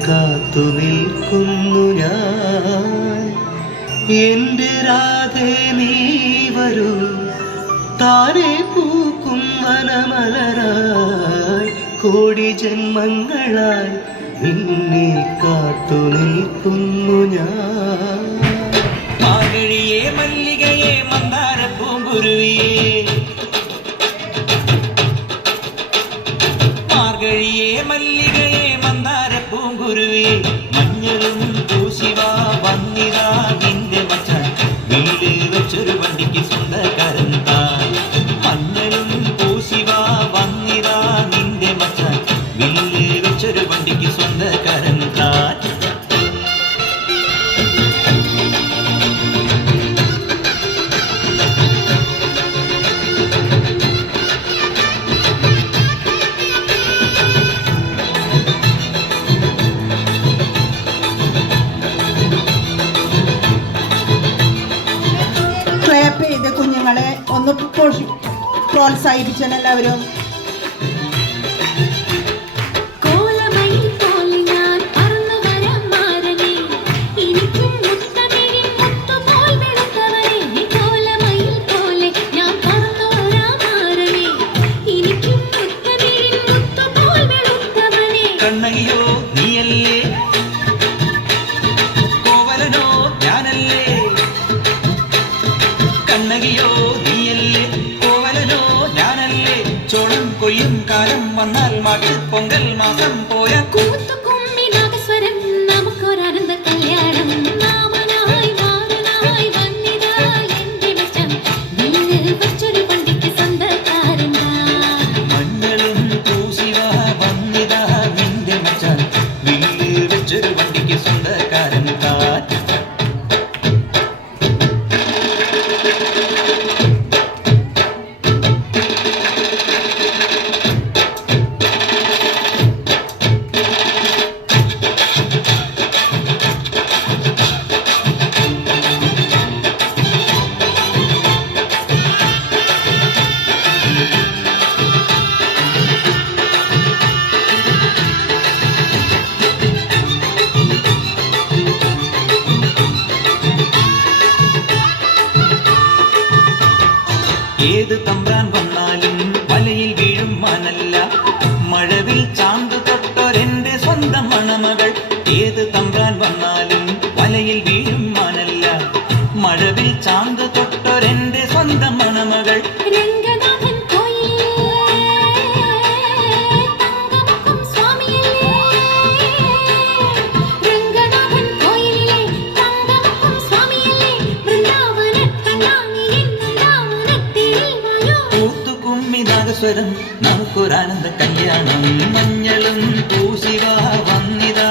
കാത്തു നിൽക്കുന്നു ഞാൻ എൻ്റെ രാധേ നീ വരൂ താനെ പൂക്കും വനമലരായി കോടി ജന്മങ്ങളായി നിന്നെ കാത്തു നിൽക്കുന്നു ഞാൻ മാർഗഴിയേ മല്ലികയെ മന്ദാര പൂങ്കുരുവിയേ മാർഗഴിയേ മല്ലികയെ മന്ദാര പൂങ്കുരുവിയേ മഞ്ഞളും പൂശിവാ വന്നിതാ നിന്റെ മച്ചാൻ വീട് വെച്ചൊരു വണ്ടിക്ക് സ്വന്തക്കാരൻ താൻ മഞ്ഞളും പൂശിവാ വന്നിതാ നിന്റെ മച്ചാൻ വീട് വെച്ചൊരു വണ്ടിക്ക് സ്വന്തക്കാരൻ താൻ കുഞ്ഞുങ്ങളെ ഒന്ന് പ്രോത്സാഹിപ്പിച്ചാൽ എല്ലാവരും കണ്ണകിയോ നീയല്ലേ കോവലനോ ഞാനല്ലേ കണ്ണകിയോ നീയല്ലേ കോവലനോ ഞാനല്ലേ ചോളം കൊയ്യും കാലം വന്നാൽ മാട്ട് പൊങ്കൽ മാസം പോയ നമുക്കൊരാനന്ദ കല്യാണം നാമനായി മാറനായി വന്നിതാ എന്റെ മച്ചാൻ വീട് വെച്ചൊരു വണ്ടിക്ക് സ്വന്തക്കാരൻ മഞ്ഞളും പൂശിവാ വന്നിതാ നിന്റെ മച്ചാൻ വീട് വെച്ചൊരു വണ്ടിക്ക് സ്വന്തക്കാരൻ താൻ ഏത് തമ്പ്രാൻ വന്നാലും വലയിൽ വീഴും മാനല്ല മഴവിൽ ചാന്ത് തൊട്ടൊരെന്റെ സ്വന്തം മണമകൾ ഏത് തമ്പ്രാൻ വന്നാലും വലയിൽ വീഴും മാനല്ല മഴവിൽ ചാന്ത് തൊട്ടൊരെന്റെ സ്വന്തം മണമകൾ സ്വരം നമുക്കൊരാനന്ദ കല്യാണം മഞ്ഞളും പൂശിവാ വന്നിതാ